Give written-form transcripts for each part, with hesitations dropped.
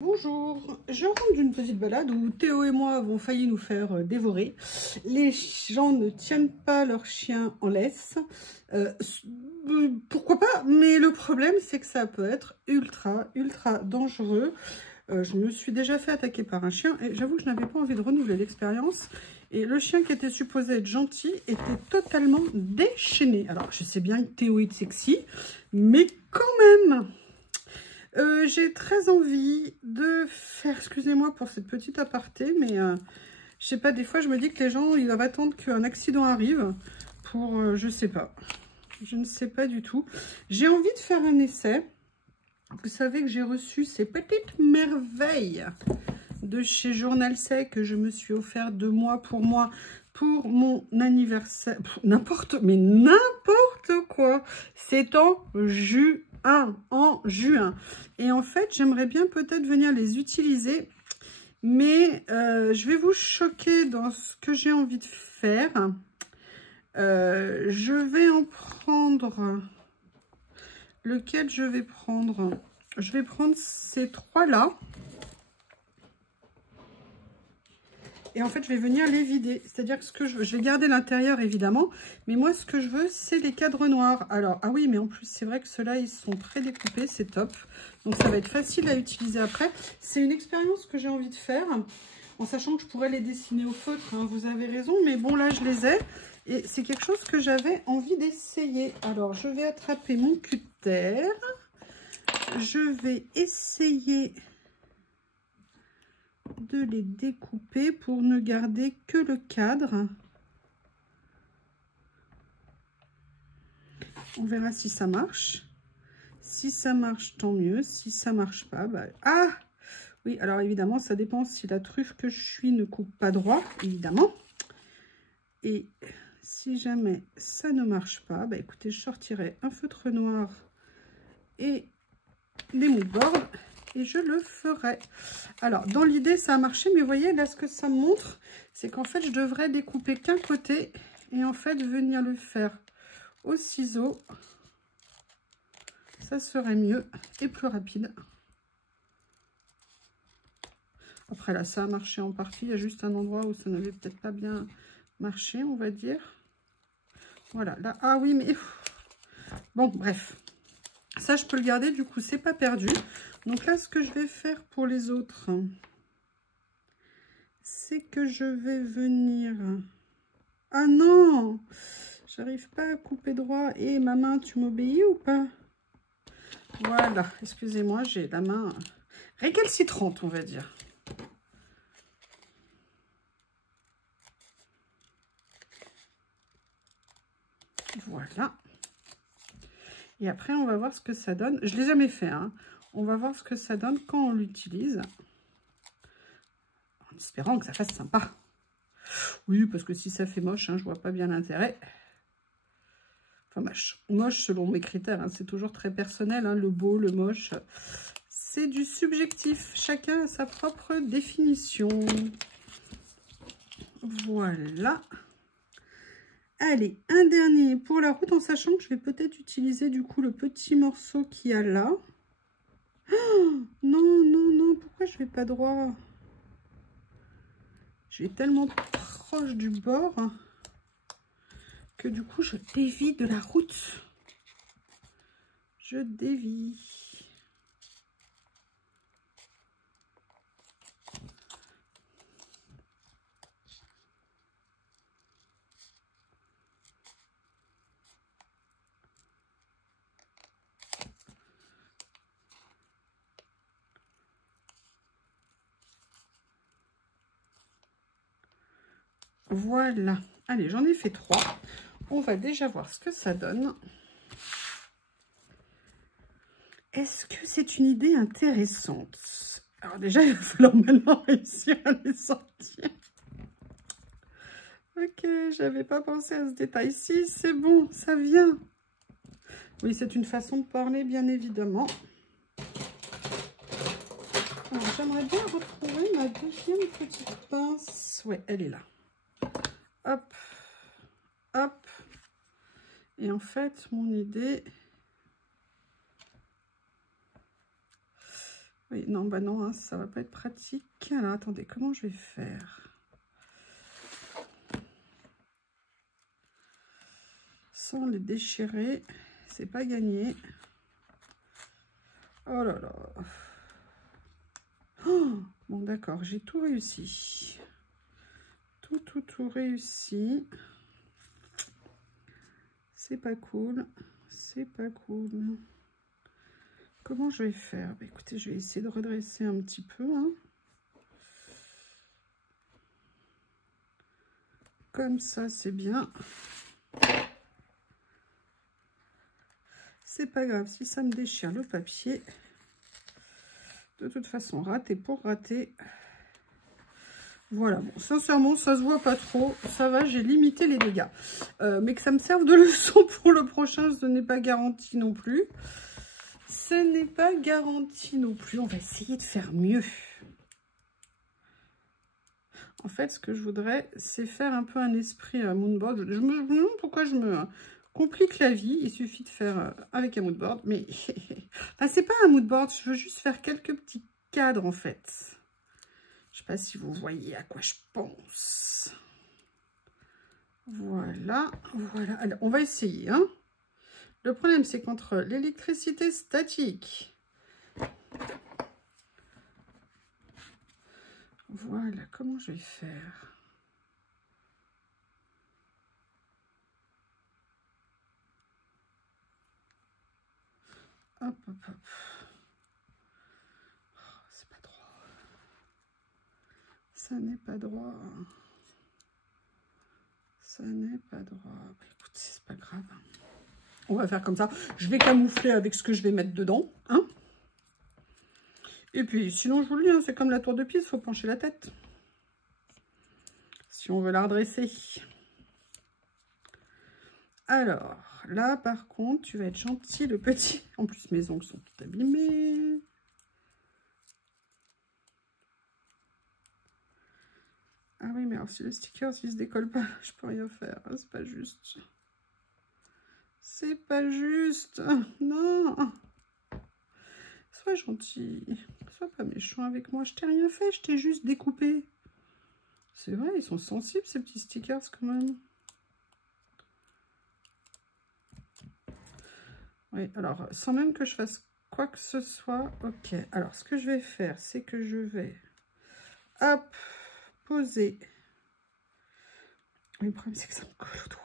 Bonjour, je rentre d'une petite balade où Théo et moi avons failli nous faire dévorer. Les gens ne tiennent pas leurs chiens en laisse. Pourquoi pas, mais le problème c'est que ça peut être ultra dangereux. Je me suis déjà fait attaquer par un chien et j'avoue que je n'avais pas envie de renouveler l'expérience. Et le chien qui était supposé être gentil était totalement déchaîné. Alors je sais bien que Théo est sexy, mais quand même... j'ai très envie de faire, excusez-moi pour cette petite aparté, mais je sais pas, des fois je me dis que les gens, ils doivent attendre qu'un accident arrive pour, je sais pas, je ne sais pas du tout. J'ai envie de faire un essai. Vous savez que j'ai reçu ces petites merveilles de chez Journal Sec que je me suis offert de moi pour mon anniversaire, n'importe quoi. C'est en juin. Et en fait, j'aimerais bien peut-être venir les utiliser, mais je vais vous choquer dans ce que j'ai envie de faire. Je vais en prendre... Lequel je vais prendre? Je vais prendre ces trois-là. Et en fait, je vais venir les vider. C'est-à-dire que ce que je veux, je vais garder l'intérieur évidemment. Mais moi, ce que je veux, c'est les cadres noirs. Alors, ah oui, mais en plus, c'est vrai que ceux-là, ils sont pré-découpés. C'est top. Donc, ça va être facile à utiliser après. C'est une expérience que j'ai envie de faire. En sachant que je pourrais les dessiner au feutre. Hein, vous avez raison. Mais bon, là, je les ai. Et c'est quelque chose que j'avais envie d'essayer. Alors, je vais attraper mon cutter. Je vais essayer de les découper pour ne garder que le cadre. On verra si ça marche. Si ça marche, tant mieux. Si ça marche pas, bah... Ah oui, alors évidemment, ça dépend si la truffe que je suis ne coupe pas droit, évidemment. Et si jamais ça ne marche pas, bah écoutez, je sortirai un feutre noir et des moodboards. Et je le ferai. Alors, dans l'idée, ça a marché. Mais vous voyez, là, ce que ça me montre, c'est qu'en fait, je devrais découper qu'un côté. Et en fait, venir le faire au ciseau. Ça serait mieux et plus rapide. Après, là, ça a marché en partie. Il y a juste un endroit où ça n'avait peut-être pas bien marché, on va dire. Voilà, là. Ah oui, mais... Bon, bref. Ça, je peux le garder. Du coup, c'est pas perdu. Donc là, ce que je vais faire pour les autres, c'est que je vais venir... Ah non! J'arrive pas à couper droit. Et ma main, tu m'obéis ou pas? Voilà, excusez-moi, j'ai la main récalcitrante, on va dire. Voilà. Et après, on va voir ce que ça donne. Je ne l'ai jamais fait, hein. On va voir ce que ça donne quand on l'utilise. En espérant que ça fasse sympa. Oui, parce que si ça fait moche, hein, je vois pas bien l'intérêt. Enfin, moche selon mes critères. Hein. C'est toujours très personnel, hein, le beau, le moche. C'est du subjectif. Chacun a sa propre définition. Voilà. Allez, un dernier pour la route, en sachant que je vais peut-être utiliser du coup le petit morceau qu'il y a là. Oh, non, pourquoi je vais pas droit? Je vais tellement proche du bord que du coup je dévie de la route. Je dévie. Voilà. Allez, j'en ai fait 3. On va déjà voir ce que ça donne. Est-ce que c'est une idée intéressante? Alors déjà, il va falloir maintenant réussir à les sortir. Ok, j'avais pas pensé à ce détail-ci. C'est bon, ça vient. Oui, c'est une façon de parler, bien évidemment. J'aimerais bien retrouver ma deuxième petite pince. Ouais, elle est là. Hop, hop. Et en fait, mon idée... Oui, non, bah non, hein, ça va pas être pratique. Alors, attendez, comment je vais faire? Sans les déchirer, c'est pas gagné. Oh là là. Oh, bon, d'accord, j'ai tout réussi. Tout réussi. C'est pas cool. C'est pas cool. Comment je vais faire? Bah, écoutez, je vais essayer de redresser un petit peu. Hein. Comme ça, c'est bien. C'est pas grave si ça me déchire le papier. De toute façon, rater pour rater. Voilà, bon, sincèrement, ça se voit pas trop. Ça va, j'ai limité les dégâts. Mais que ça me serve de leçon pour le prochain, ce n'est pas garanti non plus. Ce n'est pas garanti non plus. On va essayer de faire mieux. En fait, ce que je voudrais, c'est faire un peu un esprit moodboard. Je me demande pourquoi je me complique la vie. Il suffit de faire avec un moodboard. Mais enfin, c'est pas un moodboard. Je veux juste faire quelques petits cadres, en fait. Je ne sais pas si vous voyez à quoi je pense. Voilà, voilà. Alors, on va essayer. Hein. Le problème, c'est qu'entre l'électricité statique, voilà, comment je vais faire? Hop, hop, hop. Oh, c'est pas droit. Ça n'est pas droit. Ça n'est pas droit. Bah, écoute, c'est pas grave. On va faire comme ça. Je vais camoufler avec ce que je vais mettre dedans. Hein. Et puis, sinon, je vous le dis, hein, c'est comme la tour de Pise, il faut pencher la tête. Si on veut la redresser. Alors, là, par contre, tu vas être gentil, le petit. En plus, mes ongles sont tout abîmés. Ah oui, mais alors, si le sticker, s'il se décolle pas, je peux rien faire. C'est pas juste. C'est pas juste. Non. Sois gentil. Sois pas méchant avec moi. Je t'ai rien fait, je t'ai juste découpé. C'est vrai, ils sont sensibles, ces petits stickers, quand même. Oui, alors, sans même que je fasse quoi que ce soit. Ok, alors, ce que je vais faire, c'est que je vais... Hop, poser. Le problème, c'est que ça me colle au doigt.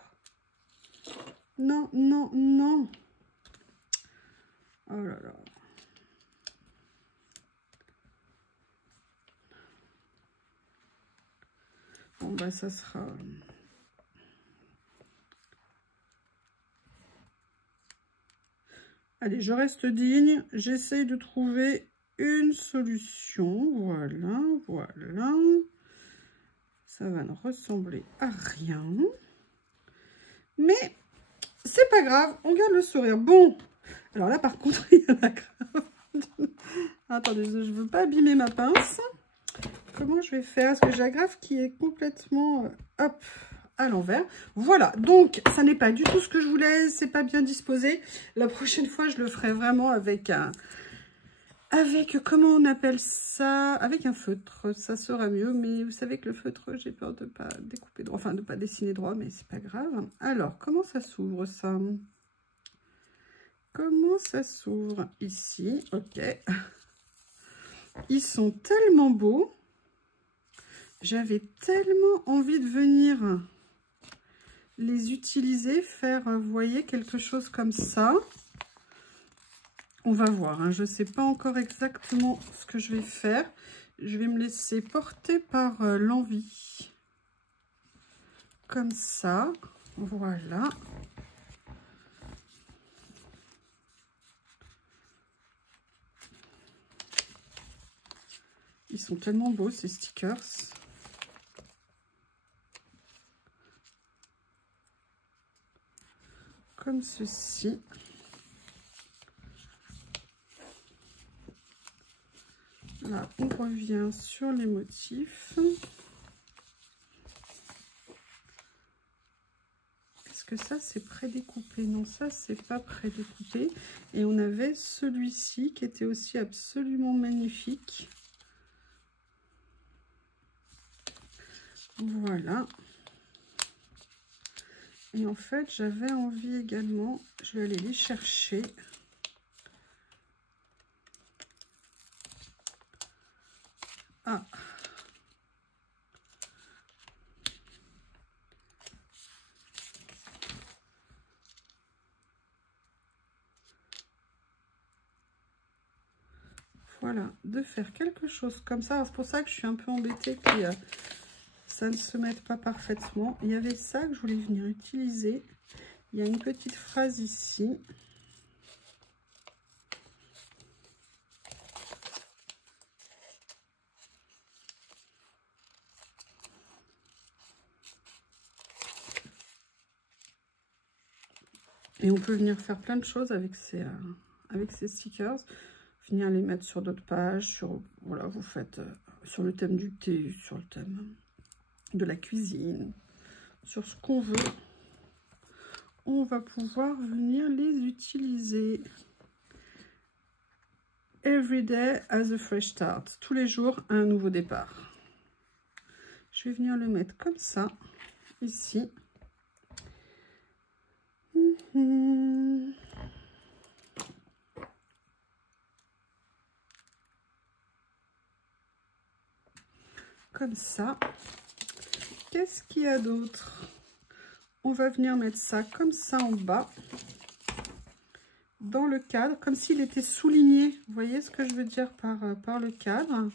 Non, non, non. Oh là là. Bon, bah, ça sera... Allez, je reste digne. J'essaye de trouver une solution. Voilà, voilà. Ça va ne ressembler à rien. Mais c'est pas grave. On garde le sourire. Bon. Alors là, par contre, il y en a grave. Attendez, je ne veux pas abîmer ma pince. Comment je vais faire? Est-ce que j'ai la graffe qui est complètement... hop, à l'envers. Voilà, donc ça n'est pas du tout ce que je voulais, c'est pas bien disposé. La prochaine fois, je le ferai vraiment avec un... comment on appelle ça? Avec un feutre, ça sera mieux. Mais vous savez que le feutre, j'ai peur de ne pas découper droit, enfin de ne pas dessiner droit, mais c'est pas grave. Alors, comment ça s'ouvre ça? Comment ça s'ouvre? Ici, ok. Ils sont tellement beaux. J'avais tellement envie de venir les utiliser, faire, vous voyez, quelque chose comme ça. On va voir, hein. Je ne sais pas encore exactement ce que je vais faire. Je vais me laisser porter par l'envie. Comme ça, voilà. Ils sont tellement beaux, ces stickers. Comme ceci. Là, on revient sur les motifs. Qu'est-ce Est-ce que ça, c'est prédécoupé? Non, ça, c'est pas prédécoupé. Et on avait celui-ci qui était aussi absolument magnifique. Voilà. Et en fait, j'avais envie également, je vais aller les chercher. Ah. Voilà, de faire quelque chose comme ça. C'est pour ça que je suis un peu embêtée que ça ne se mette pas parfaitement. Il y avait ça que je voulais venir utiliser. Il y a une petite phrase ici. Et on peut venir faire plein de choses avec ces stickers. Venir les mettre sur d'autres pages. Sur, voilà, vous faites sur le thème du thé, sur le thème de la cuisine, sur ce qu'on veut. On va pouvoir venir les utiliser. Every day as a fresh start. Tous les jours, un nouveau départ. Je vais venir le mettre comme ça, ici. Comme ça. Qu'est-ce qu'il y a d'autre? On va venir mettre ça comme ça en bas, dans le cadre, comme s'il était souligné. Vous voyez ce que je veux dire par le cadre?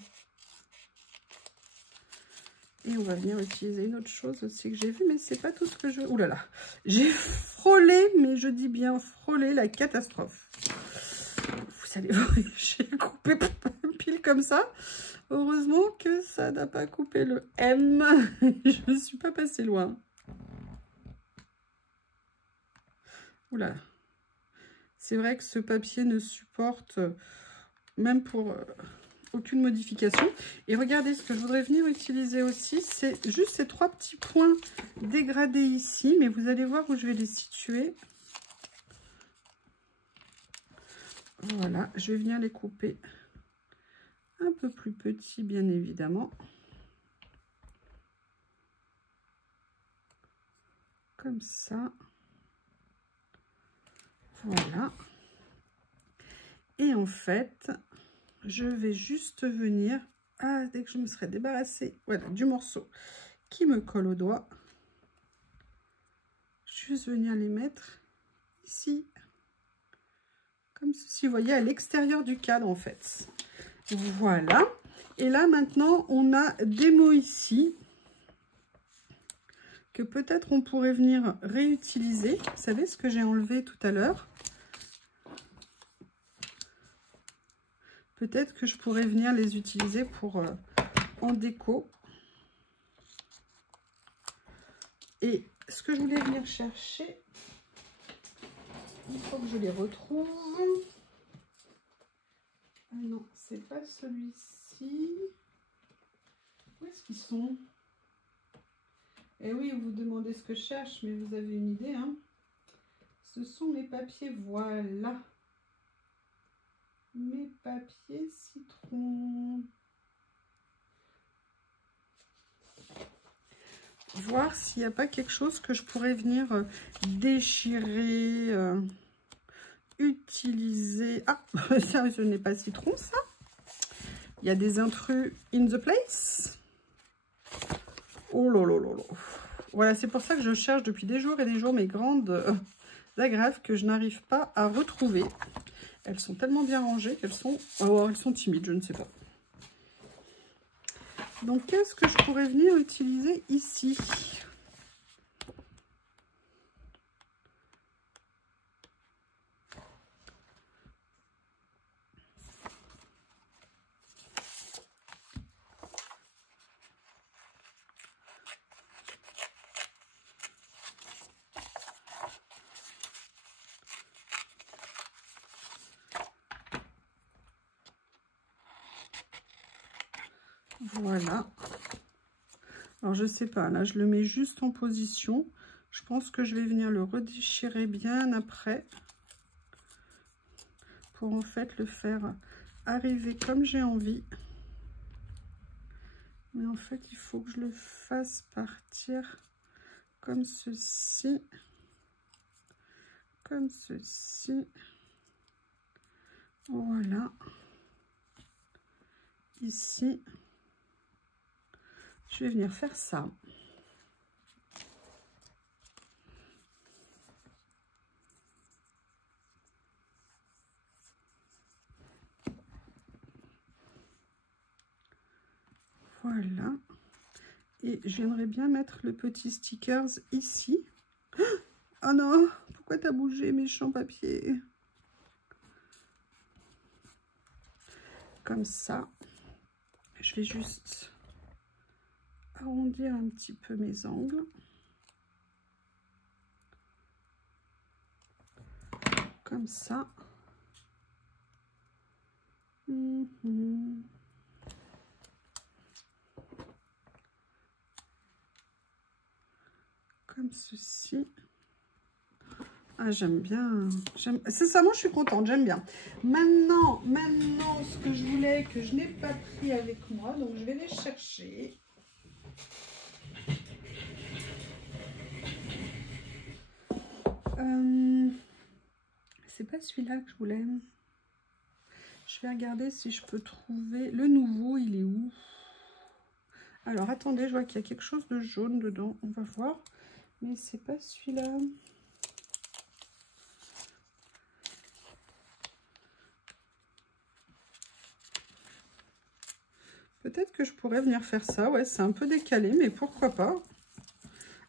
Et on va venir utiliser une autre chose aussi que j'ai vue, mais c'est pas tout ce que je... Ouh là là, j'ai frôlé, mais je dis bien frôlé, la catastrophe. Vous allez voir, j'ai coupé pile comme ça. Heureusement que ça n'a pas coupé le M. Je ne suis pas passée loin. Ouh là. C'est vrai que ce papier ne supporte, même pour aucune modification. Et regardez, ce que je voudrais venir utiliser aussi, c'est juste ces trois petits points dégradés ici. Mais vous allez voir où je vais les situer. Voilà, je vais venir les couper un peu plus petits, bien évidemment. Comme ça. Voilà. Et en fait, je vais juste venir, dès que je me serai débarrassée, voilà, du morceau qui me colle au doigt, juste venir les mettre ici. Comme ceci, vous voyez, à l'extérieur du cadre, en fait. Voilà. Et là, maintenant, on a des mots ici que peut-être on pourrait venir réutiliser. Vous savez ce que j'ai enlevé tout à l'heure? Peut-être que je pourrais venir les utiliser pour en déco. Et ce que je voulais venir chercher, il faut que je les retrouve. Ah non, c'est pas celui-ci. Où est-ce qu'ils sont? Eh oui, vous vous demandez ce que je cherche, mais vous avez une idée, hein. Ce sont mes papiers, voilà. Mes papiers citron. Voir s'il n'y a pas quelque chose que je pourrais venir déchirer, utiliser. Ah, ça, je n'ai pas citron, ça. Il y a des intrus in the place. Oh là là là là. Voilà, c'est pour ça que je cherche depuis des jours et des jours mes grandes agrafes que je n'arrive pas à retrouver. Elles sont tellement bien rangées qu'elles sont... Oh, elles sont timides, je ne sais pas. Donc, qu'est-ce que je pourrais venir utiliser ici? Voilà. Alors, je sais pas, là, je le mets juste en position. Je pense que je vais venir le redéchirer bien après pour en fait le faire arriver comme j'ai envie. Mais en fait, il faut que je le fasse partir comme ceci. Comme ceci. Voilà. Ici. Je vais venir faire ça. Voilà. Et j'aimerais bien mettre le petit stickers ici. Oh non, pourquoi t'as bougé, méchant papier? Comme ça. Je vais juste arrondir un petit peu mes angles. Comme ça. Comme ceci. Ah, j'aime bien. Sincèrement, je suis contente, j'aime bien. Maintenant, ce que je voulais, que je n'ai pas pris avec moi, donc je vais les chercher. C'est pas celui-là que je voulais. Je vais regarder si je peux trouver le nouveau. Il est où? Alors, attendez, je vois qu'il y a quelque chose de jaune dedans. On va voir. Mais c'est pas celui-là. Peut-être que je pourrais venir faire ça. Ouais, c'est un peu décalé, mais pourquoi pas?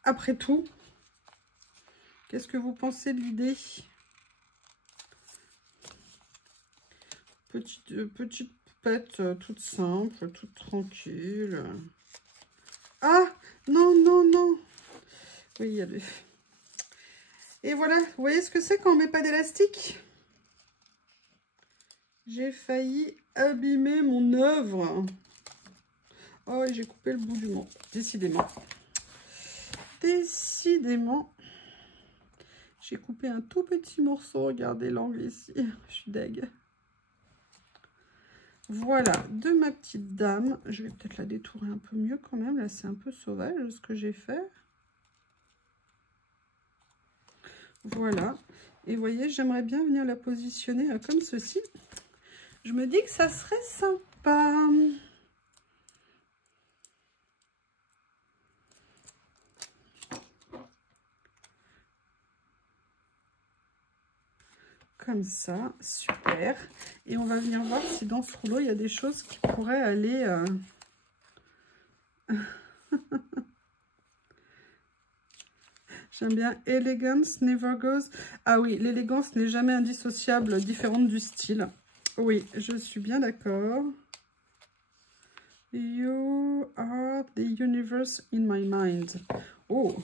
Après tout, qu'est-ce que vous pensez de l'idée? Petite poupette toute simple, toute tranquille. Ah, non, non, non. Oui, il y a des... Et voilà, vous voyez ce que c'est quand on met pas d'élastique? J'ai failli abîmer mon œuvre. Oh, et j'ai coupé le bout du mot. Décidément. Décidément. J'ai coupé un tout petit morceau. Regardez l'angle ici. Je suis deg. Voilà, de ma petite dame. Je vais peut-être la détourer un peu mieux quand même. Là, c'est un peu sauvage ce que j'ai fait. Voilà. Et vous voyez, j'aimerais bien venir la positionner comme ceci. Je me dis que ça serait sympa. Comme ça, super. Et on va venir voir si dans ce rouleau, il y a des choses qui pourraient aller... J'aime bien. Elegance never goes. Ah oui, l'élégance n'est jamais indissociable, différente du style. Oui, je suis bien d'accord. You are the universe in my mind. Oh.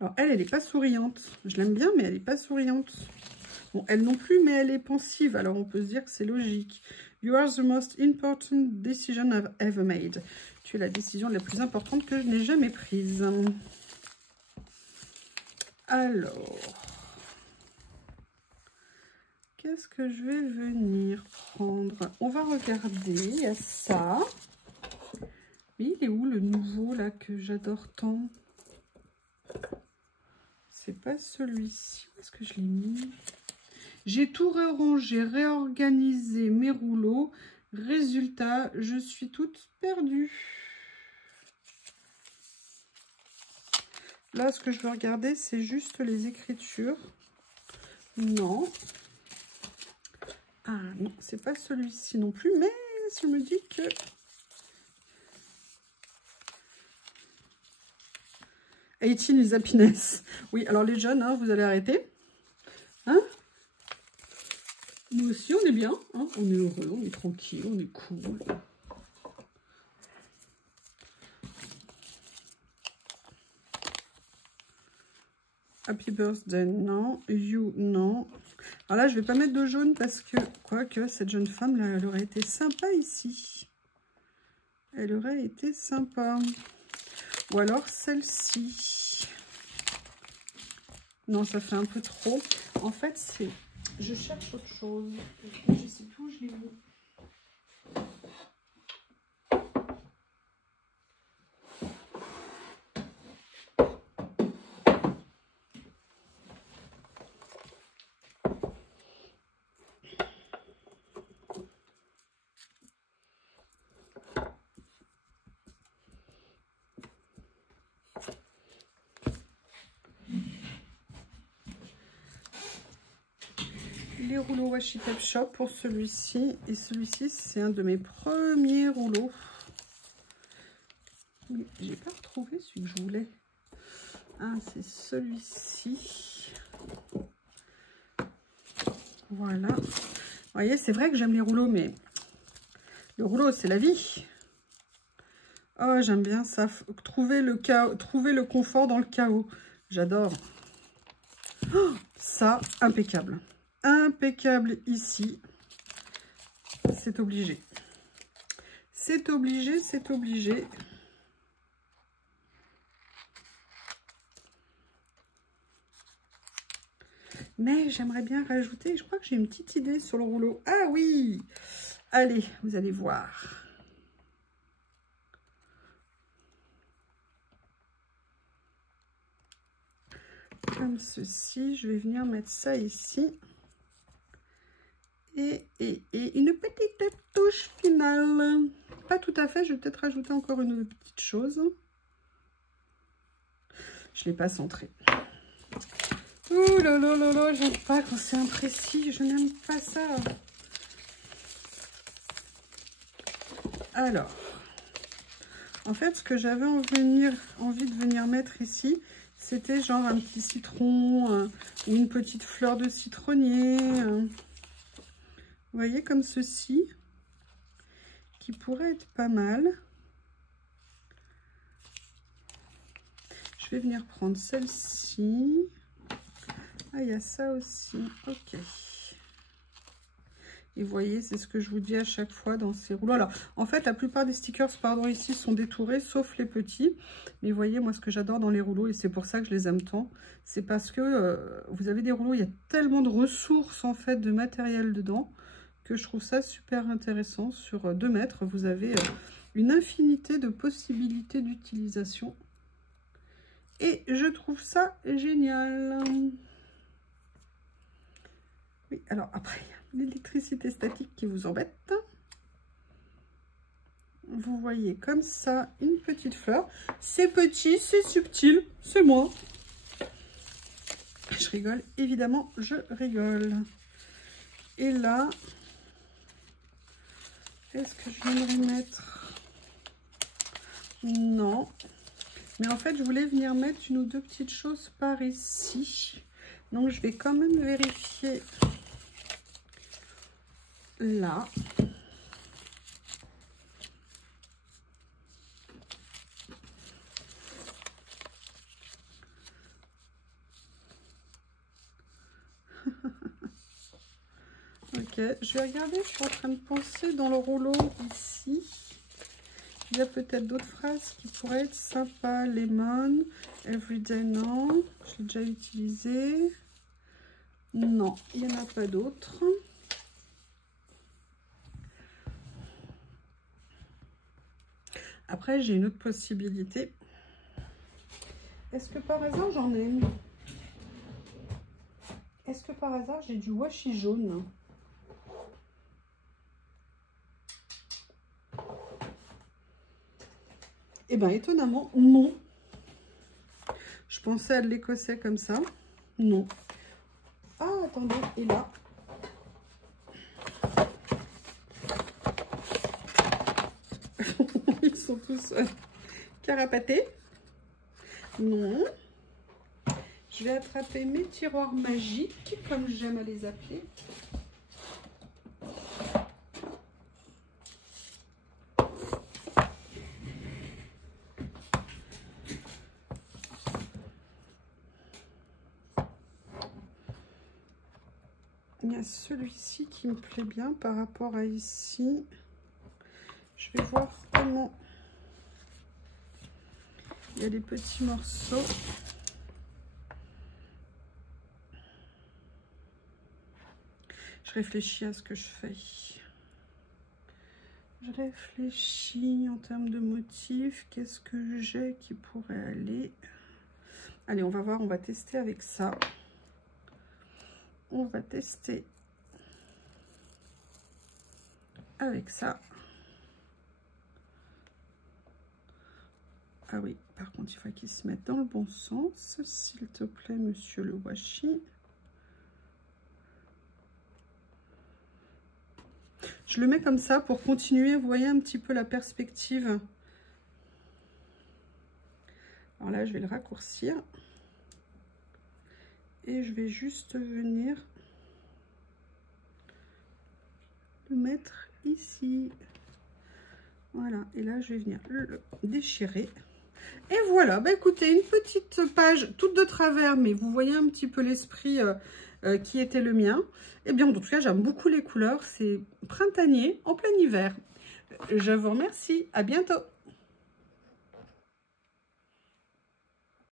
Alors, elle n'est pas souriante. Je l'aime bien, mais elle n'est pas souriante. Bon, elle non plus, mais elle est pensive. Alors, on peut se dire que c'est logique. You are the most important decision I've ever made. Tu es la décision la plus importante que je n'ai jamais prise. Alors, qu'est-ce que je vais venir prendre? On va regarder. Il y a ça. Mais il est où le nouveau, là, que j'adore tant? C'est pas celui-ci. Où est-ce que je l'ai mis? J'ai tout rangé, réorganisé mes rouleaux. Résultat, je suis toute perdue. Là, ce que je veux regarder, c'est juste les écritures. Non. Ah non, c'est pas celui-ci non plus, mais je me dis que... Eighteen is happiness. Oui, alors les jeunes, hein, vous allez arrêter. Hein? Nous aussi, on est bien. Hein, on est heureux, on est tranquille, on est cool. Happy birthday, non. You, non. Alors là, je vais pas mettre de jaune parce que, quoique, cette jeune femme, là, elle aurait été sympa ici. elle aurait été sympa. Ou alors celle-ci. Non, ça fait un peu trop. En fait, c'est... Je cherche autre chose. Je sais plus où je l'ai mis. Les rouleaux Washi Tape Shop pour celui-ci. Et celui-ci, c'est un de mes premiers rouleaux. Mais j'ai pas retrouvé celui que je voulais. Ah, c'est celui-ci. Voilà. Vous voyez, c'est vrai que j'aime les rouleaux, mais le rouleau, c'est la vie. Oh, j'aime bien ça. Trouver le chaos, trouver le confort dans le chaos. J'adore. Oh, ça, impeccable. Impeccable ici. C'est obligé. C'est obligé, c'est obligé. Mais j'aimerais bien rajouter, je crois que j'ai une petite idée sur le rouleau. Ah oui! Allez, vous allez voir. Comme ceci, je vais venir mettre ça ici. Et une petite touche finale. Pas tout à fait, je vais peut-être rajouter encore une petite chose. Je ne l'ai pas centré. Ouh là là là là, j'aime pas quand c'est imprécis, je n'aime pas ça. Alors, en fait, ce que j'avais envie de venir mettre ici, c'était genre un petit citron ou une petite fleur de citronnier. Vous voyez, comme ceci, qui pourrait être pas mal. Je vais venir prendre celle-ci. Ah, il y a ça aussi. Ok. Et vous voyez, c'est ce que je vous dis à chaque fois dans ces rouleaux. Alors, en fait, la plupart des stickers, pardon, ici sont détourés, sauf les petits. Mais vous voyez, moi, ce que j'adore dans les rouleaux, et c'est pour ça que je les aime tant, c'est parce que vous avez des rouleaux, il y a tellement de ressources, en fait, de matériel dedans, que je trouve ça super intéressant. Sur 2 mètres, vous avez une infinité de possibilités d'utilisation. Et je trouve ça génial. Oui, alors après, l'électricité statique qui vous embête. Vous voyez comme ça une petite fleur. C'est petit, c'est subtil, c'est moi. Je rigole, évidemment, je rigole. Et là, est-ce que je viendrai mettre? Non. Mais en fait, je voulais venir mettre une ou deux petites choses par ici. Donc, je vais quand même vérifier là. Ok, je vais regarder, je suis en train de penser dans le rouleau ici. Il y a peut-être d'autres phrases qui pourraient être sympas. Lemon, everyday, non. J'ai déjà utilisé. Non, il n'y en a pas d'autres. Après, j'ai une autre possibilité. Est-ce que par hasard, j'en ai une? Est-ce que par hasard, j'ai du washi jaune? Eh bien, étonnamment, non. Je pensais à de l'écossais comme ça. Non. Ah, attendez, et là? Ils sont tous carapatés. Non. Je vais attraper mes tiroirs magiques, comme j'aime à les appeler. Il y a celui-ci qui me plaît bien par rapport à ici. Je vais voir comment Il y a des petits morceaux. Je réfléchis à ce que je fais. Je réfléchis en termes de motifs. Qu'est-ce que j'ai qui pourrait aller? Allez, on va voir, on va tester avec ça. On va tester avec ça. Ah oui, par contre, il faut qu'il se mette dans le bon sens, s'il te plaît, monsieur le washi. Je le mets comme ça pour continuer, vous voyez un petit peu la perspective. Alors là, je vais le raccourcir. Et je vais juste venir le mettre ici. Voilà, et là, je vais venir le déchirer. Et voilà, bah écoutez, une petite page toute de travers, mais vous voyez un petit peu l'esprit qui était le mien. Et bien, en tout cas, j'aime beaucoup les couleurs. C'est printanier en plein hiver. Je vous remercie. À bientôt.